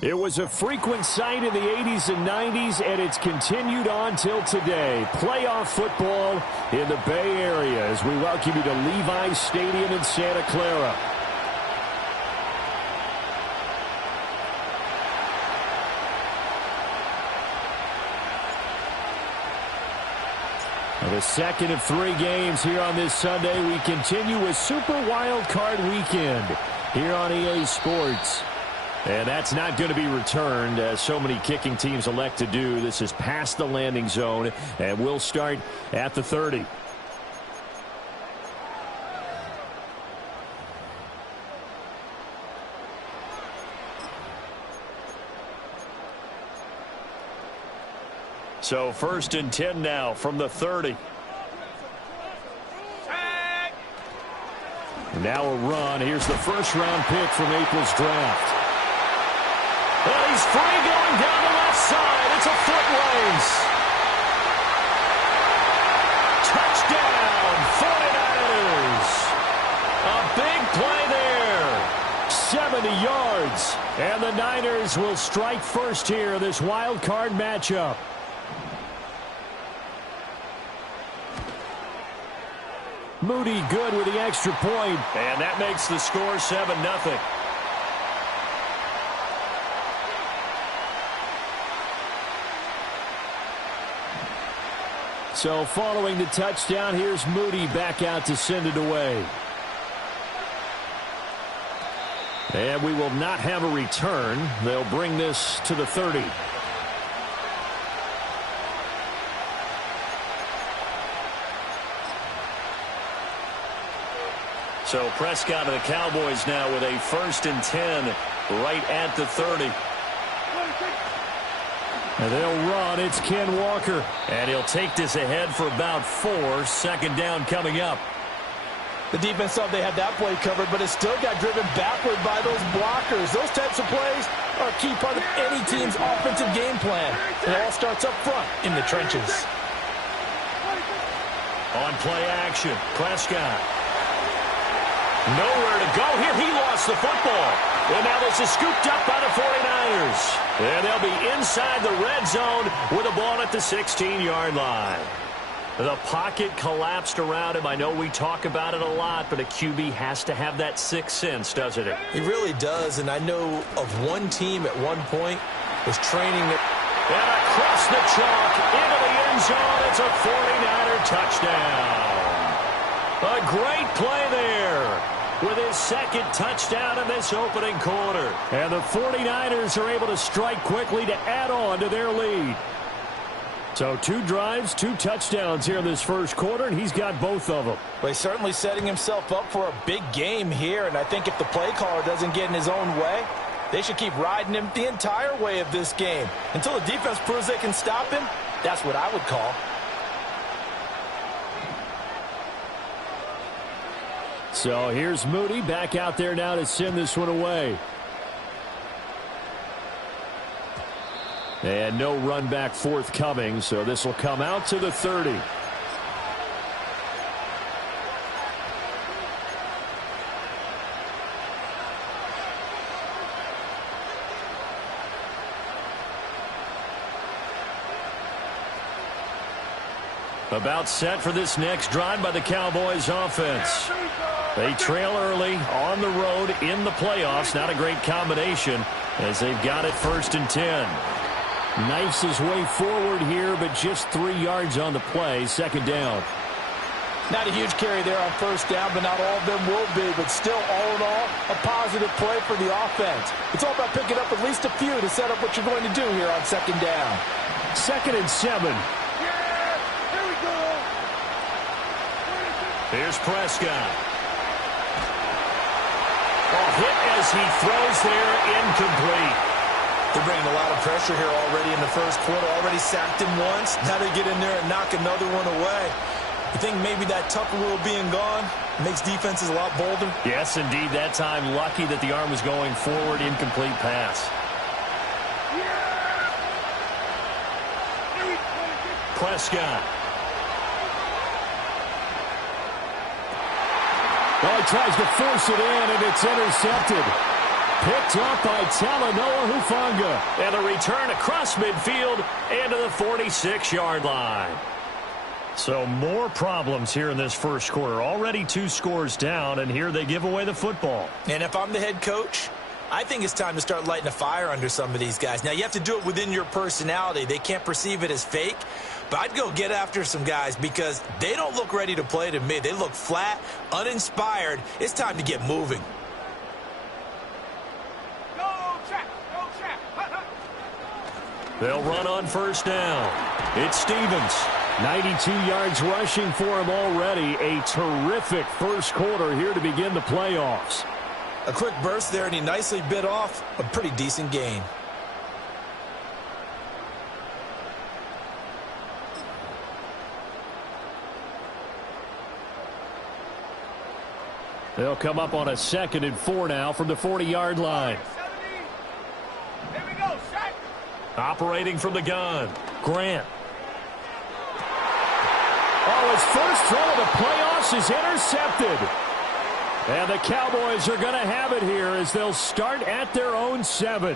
It was a frequent sight in the 80s and 90s, and it's continued on till today. Playoff football in the Bay Area as we welcome you to Levi's Stadium in Santa Clara. The second of 3 games here on this Sunday. We continue with Super Wildcard Weekend here on EA Sports. And that's not going to be returned, as so many kicking teams elect to do. This is past the landing zone, and we'll start at the 30. So 1st and 10 now from the 30. Now a run. Here's the first-round pick from April's draft. And he's free going down the left side. It's a foot race. Touchdown, 49ers. A big play there. 70 yards. And the Niners will strike first here in this wild card matchup. Moody good with the extra point. And that makes the score 7-0. So following the touchdown, here's Moody back out to send it away. And we will not have a return. They'll bring this to the 30. So Prescott of the Cowboys now with a 1st and 10 right at the 30. And they'll run. It's Ken Walker. And he'll take this ahead for about 4. 2nd down coming up. The defense thought they had that play covered, but it still got driven backward by those blockers. Those types of plays are a key part of any team's offensive game plan. It all starts up front in the trenches. On play action, Prescott. Nowhere to go here. He lost the football. And now this is scooped up by the 49ers. And they'll be inside the red zone with the ball at the 16-yard line. The pocket collapsed around him. I know we talk about it a lot, but a QB has to have that sixth sense, doesn't it? He really does, and I know of one team at one point was training it. And across the chalk into the end zone. It's a 49er touchdown. A great play there with his 2nd touchdown in this opening quarter. And the 49ers are able to strike quickly to add on to their lead. So 2 drives, 2 touchdowns here in this first quarter, and he's got both of them. Well, he's certainly setting himself up for a big game here, and I think if the play caller doesn't get in his own way, they should keep riding him the entire way of this game. Until the defense proves they can stop him, that's what I would call. So here's Moody back out there now to send this one away. And no run back forthcoming, so this will come out to the 30. About set for this next drive by the Cowboys offense. They trail early on the road in the playoffs. Not a great combination as they've got it 1st and 10. Knifes his way forward here, but just 3 yards on the play. 2nd down. Not a huge carry there on 1st down, but not all of them will be. But still, all in all, a positive play for the offense. It's all about picking up at least a few to set up what you're going to do here on 2nd down. 2nd and 7. Here's Prescott. Hit as he throws there, incomplete. They're bringing a lot of pressure here already in the first quarter. Already sacked him once. Now they get in there and knock another one away. I think maybe that Tucker rule being gone makes defenses a lot bolder. Yes, indeed. That time, lucky that the arm was going forward. Incomplete pass. Prescott. Oh, he tries to force it in, and it's intercepted. Picked up by Talanoa Hufanga. And a return across midfield and to the 46-yard line. So more problems here in this first quarter. Already 2 scores down, and here they give away the football. And if I'm the head coach, I think it's time to start lighting a fire under some of these guys. Now, you have to do it within your personality. They can't perceive it as fake. But I'd go get after some guys because they don't look ready to play to me. They look flat, uninspired. It's time to get moving. They'll run on first down. It's Stevens. 92 yards rushing for him already. A terrific first quarter here to begin the playoffs. A quick burst there, and he nicely bit off a pretty decent gain. They'll come up on a 2nd and 4 now from the 40-yard line. Here we go, shot. Operating from the gun, Grant. Oh, his first throw of the playoffs is intercepted. And the Cowboys are going to have it here as they'll start at their own 7.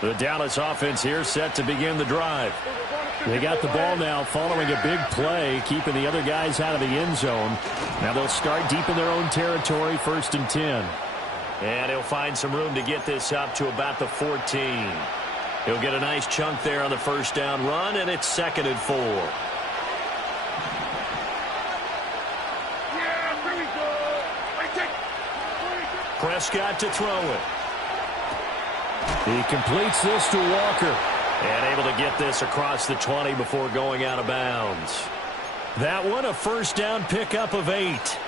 The Dallas offense here set to begin the drive. They got the ball now following a big play, keeping the other guys out of the end zone. Now they'll start deep in their own territory, 1st and 10. And he'll find some room to get this up to about the 14. He'll get a nice chunk there on the first down run, and it's 2nd and 4. Yeah, here we go. Prescott to throw it. He completes this to Walker. And able to get this across the 20 before going out of bounds. That one, a first down pickup of 8.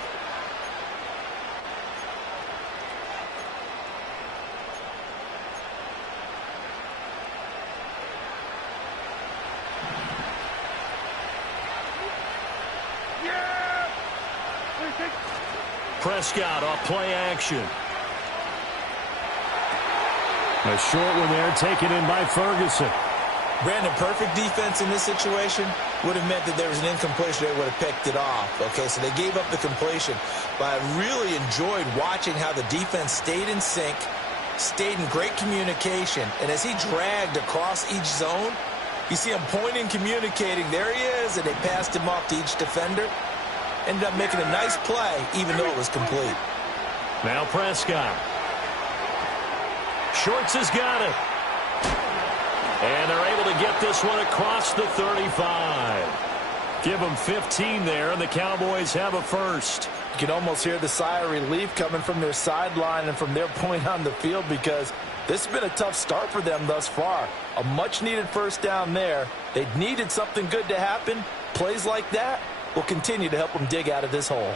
Yeah. Prescott off play action. A short one there taken in by Ferguson. Brandon, perfect defense in this situation would have meant that there was an incompletion. They would have picked it off. Okay, so they gave up the completion. But I really enjoyed watching how the defense stayed in sync, stayed in great communication. And as he dragged across each zone, you see him pointing, communicating. There he is, and they passed him off to each defender. Ended up making a nice play, even though it was complete. Now Prescott. Shorts has got it. And they're able to get this one across the 35. Give them 15 there, and the Cowboys have a first. You can almost hear the sigh of relief coming from their sideline and from their point on the field because this has been a tough start for them thus far. A much-needed first down there. They needed something good to happen. Plays like that will continue to help them dig out of this hole.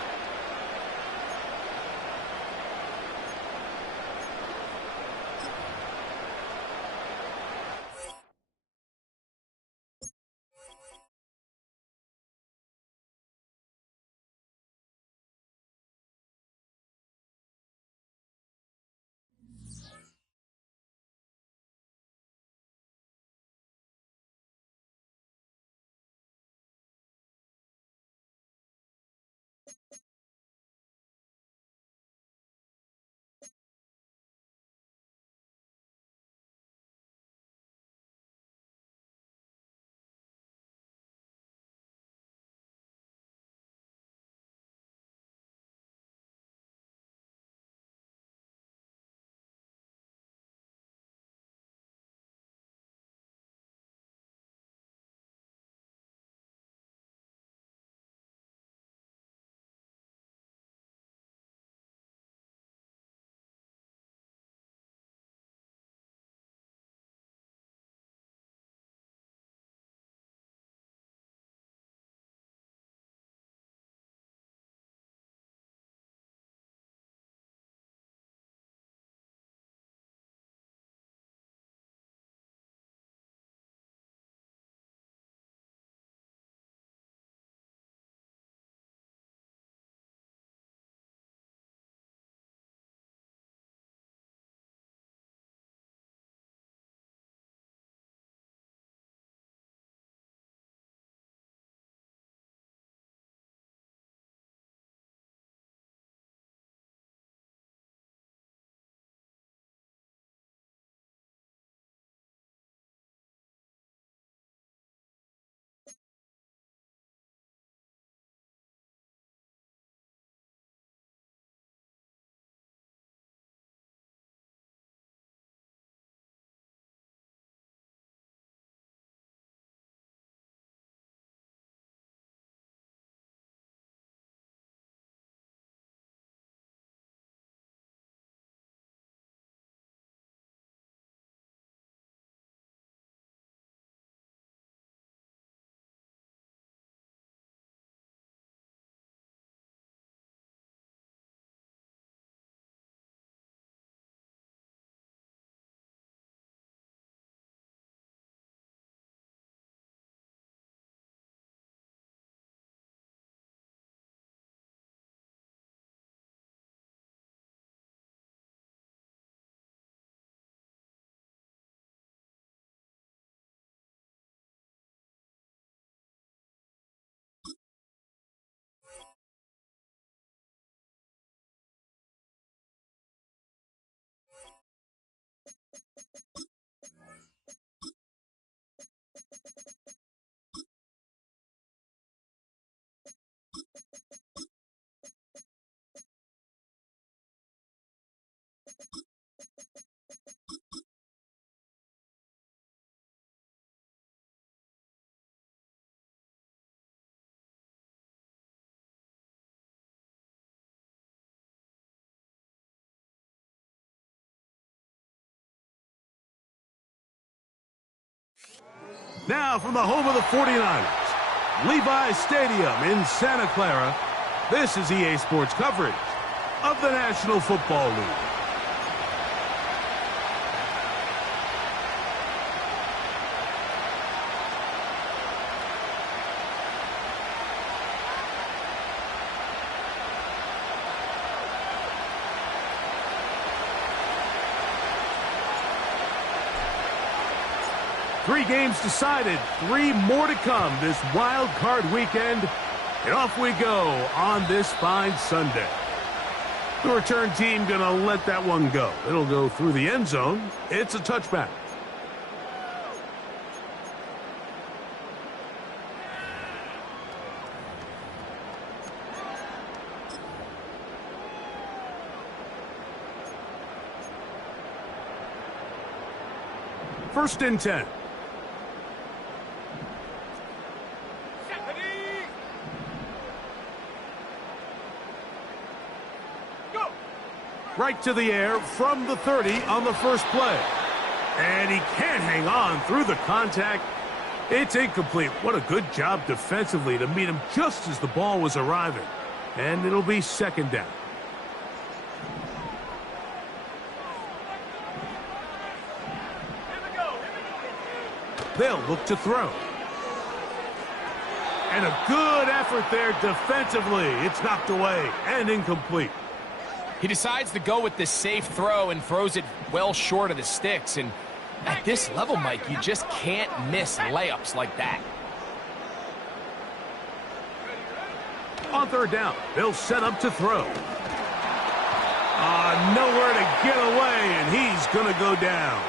Now from the home of the 49ers, Levi's Stadium in Santa Clara, this is EA Sports coverage of the National Football League. Three games decided, three more to come this wild card weekend. And off we go on this fine Sunday. The return team going to let that one go. It'll go through the end zone. It's a touchback. First and 10. Right to the air from the 30 on the first play. And he can't hang on through the contact. It's incomplete. What a good job defensively to meet him just as the ball was arriving. And it'll be second down. They'll look to throw. And a good effort there defensively. It's knocked away and incomplete. He decides to go with the safe throw and throws it well short of the sticks. And at this level, Mike, you just can't miss layups like that. On third down, they'll set up to throw. Nowhere to get away, and he's going to go down.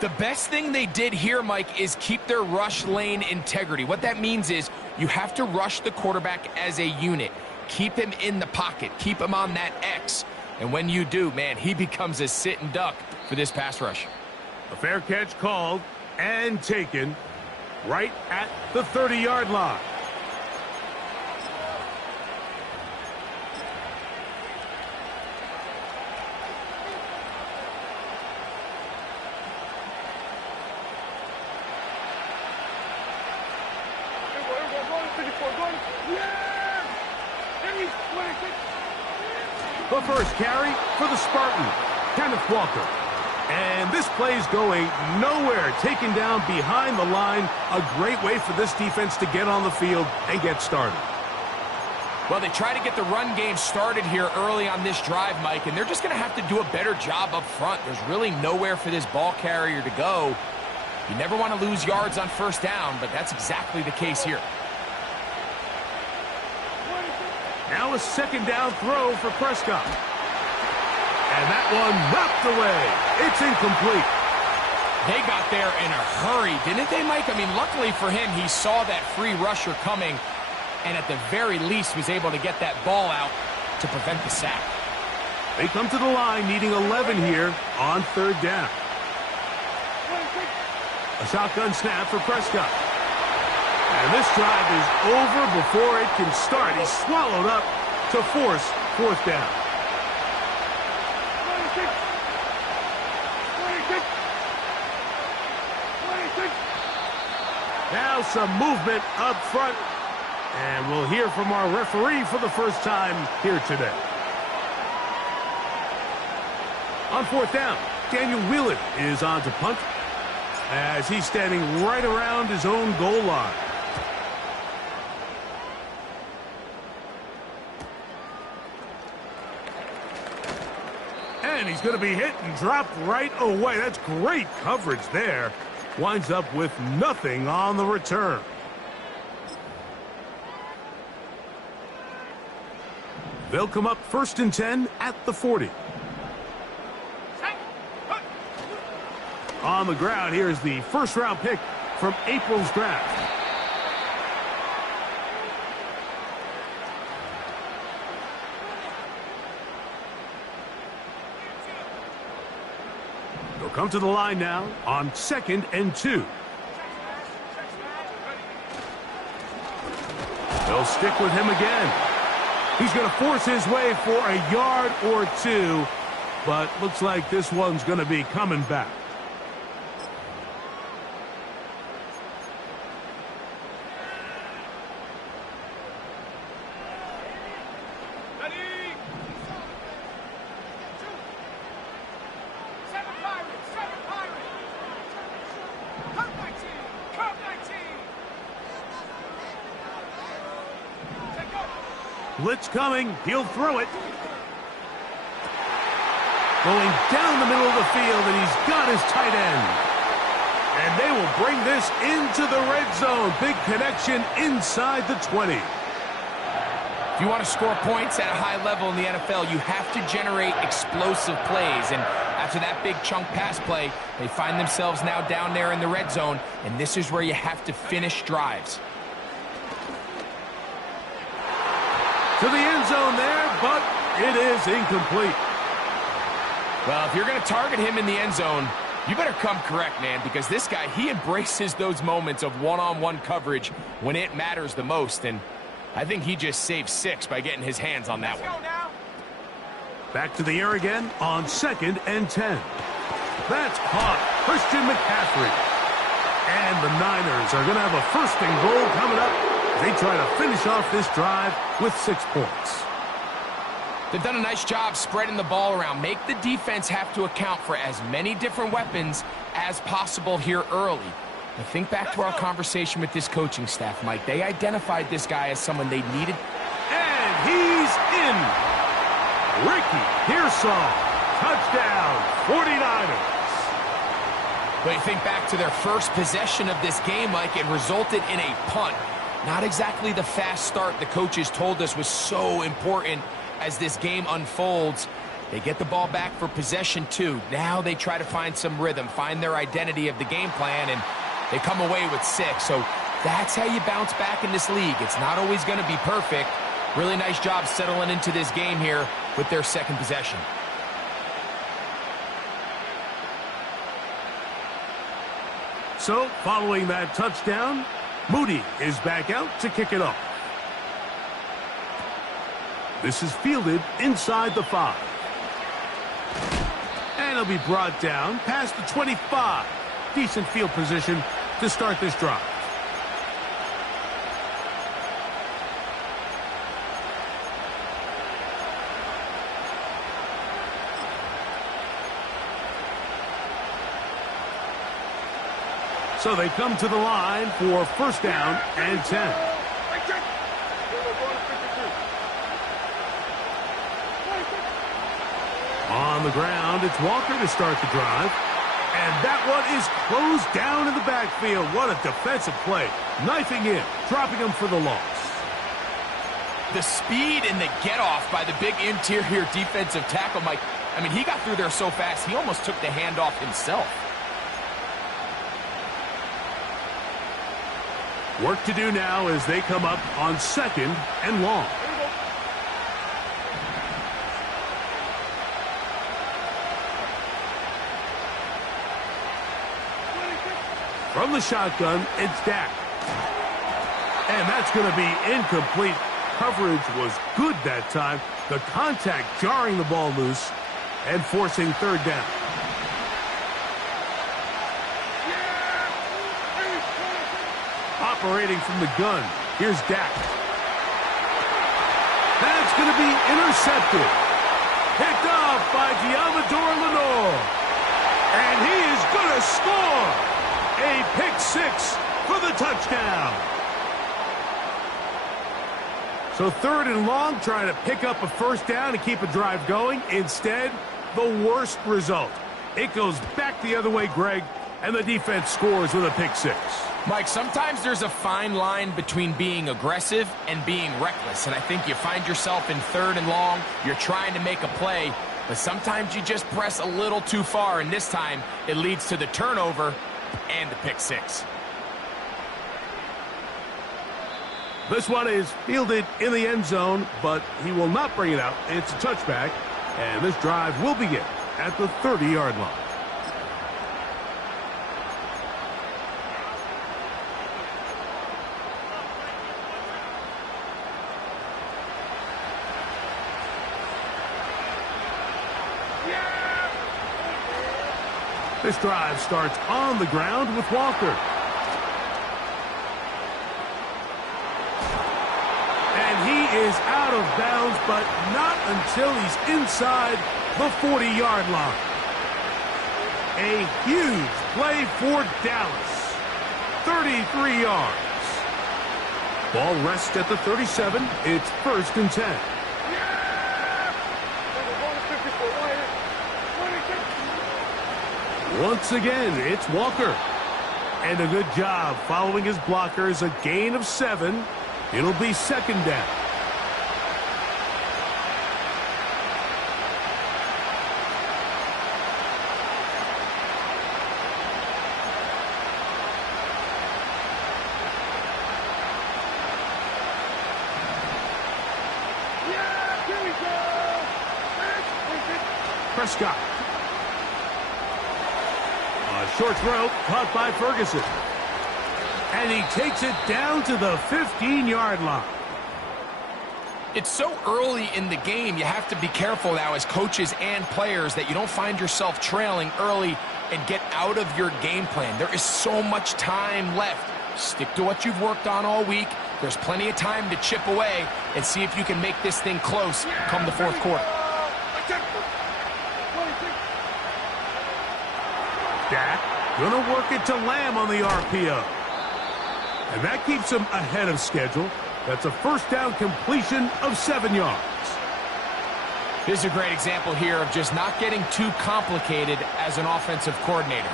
The best thing they did here, Mike, is keep their rush lane integrity. What that means is you have to rush the quarterback as a unit. Keep him in the pocket. Keep him on that X. And when you do, man, he becomes a sitting duck for this pass rush. A fair catch called and taken right at the 30-yard line. The first carry for the Spartan, Kenneth Walker. And this play's going nowhere, taken down behind the line. A great way for this defense to get on the field and get started. Well, they try to get the run game started here early on this drive, Mike, and they're just going to have to do a better job up front. There's really nowhere for this ball carrier to go. You never want to lose yards on first down, but that's exactly the case here. Now a second down throw for Prescott. And that one knocked away. It's incomplete. They got there in a hurry, didn't they, Mike? I mean, luckily for him, he saw that free rusher coming and at the very least was able to get that ball out to prevent the sack. They come to the line needing 11 here on third down. A shotgun snap for Prescott. And this drive is over before it can start. He's swallowed up to force fourth down. Now some movement up front. And we'll hear from our referee for the first time here today. On fourth down, Daniel Whelan is on to punt as he's standing right around his own goal line. And he's going to be hit and dropped right away. That's great coverage there. Winds up with nothing on the return. They'll come up first and 10 at the 40. On the ground, here's the first-round pick from April's draft. They'll come to the line now on 2nd and 2. They'll stick with him again. He's going to force his way for a yard or two, but looks like this one's going to be coming back. Blitz coming. He'll throw it. Going down the middle of the field, and he's got his tight end. And they will bring this into the red zone. Big connection inside the 20. If you want to score points at a high level in the NFL, you have to generate explosive plays. And after that big chunk pass play, they find themselves now down there in the red zone, and this is where you have to finish drives. To the end zone there, but it is incomplete. Well, if you're going to target him in the end zone, you better come correct, man, because this guy, he embraces those moments of one-on-one coverage when it matters the most, and I think he just saved 6 by getting his hands on that one. Back to the air again on 2nd and 10. That's caught. Christian McCaffrey. And the Niners are going to have a 1st and goal coming up as they try to finish off this drive with 6 points. They've done a nice job spreading the ball around. Make the defense have to account for as many different weapons as possible here early. Now think back to our conversation with this coaching staff, Mike. They identified this guy as someone they needed. And he's in. Ricky Pearsall. Touchdown, 49ers. But you think back to their first possession of this game, Mike, it resulted in a punt. Not exactly the fast start the coaches told us was so important as this game unfolds. They get the ball back for possession 2. Now they try to find some rhythm, find their identity of the game plan, and they come away with 6. So that's how you bounce back in this league. It's not always going to be perfect. Really nice job settling into this game here with their 2nd possession. So, following that touchdown, Moody is back out to kick it off. This is fielded inside the 5. And it'll be brought down past the 25. Decent field position to start this drive. So they come to the line for 1st down and 10. On the ground, it's Walker to start the drive. And that one is closed down in the backfield. What a defensive play. Knifing in, dropping him for the loss. The speed and the get-off by the big interior defensive tackle, Mike. I mean, he got through there so fast, he almost took the handoff himself. Work to do now as they come up on 2nd and long. From the shotgun, it's Dak. And that's going to be incomplete. Coverage was good that time. The contact jarring the ball loose and forcing 3rd down. Operating from the gun, here's Dak. That's going to be intercepted. Picked off by Diamador Lenore. And he is going to score. A pick 6 for the touchdown. So 3rd and long, trying to pick up a 1st down to keep a drive going. Instead, the worst result. It goes back the other way, Greg, and the defense scores with a pick 6. Mike, sometimes there's a fine line between being aggressive and being reckless, and I think you find yourself in 3rd and long, you're trying to make a play, but sometimes you just press a little too far, and this time it leads to the turnover and the pick 6. This one is fielded in the end zone, but he will not bring it out. It's a touchback, and this drive will begin at the 30-yard line. This drive starts on the ground with Walker. And he is out of bounds, but not until he's inside the 40-yard line. A huge play for Dallas. 33 yards. Ball rests at the 37. It's 1st and 10. Once again, it's Walker. And a good job following his blockers. A gain of 7. It'll be 2nd down. Prescott. A short throw caught by Ferguson. And he takes it down to the 15-yard line. It's so early in the game, you have to be careful now as coaches and players that you don't find yourself trailing early and get out of your game plan. There is so much time left. Stick to what you've worked on all week. There's plenty of time to chip away and see if you can make this thing close come the 4th quarter. Dak gonna work it to Lamb on the RPO. And that keeps him ahead of schedule. That's a 1st down completion of 7 yards. This is a great example here of just not getting too complicated as an offensive coordinator.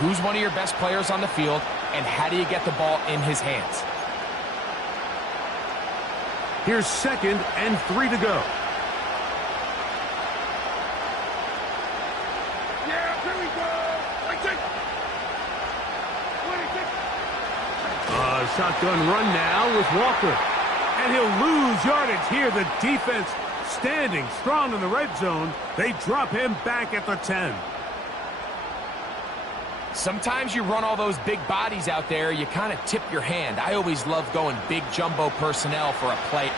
Who's one of your best players on the field, and how do you get the ball in his hands? Here's 2nd and 3 to go. Shotgun run now with Walker. And he'll lose yardage here. The defense standing strong in the red zone. They drop him back at the 10. Sometimes you run all those big bodies out there, you kind of tip your hand. I always love going big jumbo personnel for a play.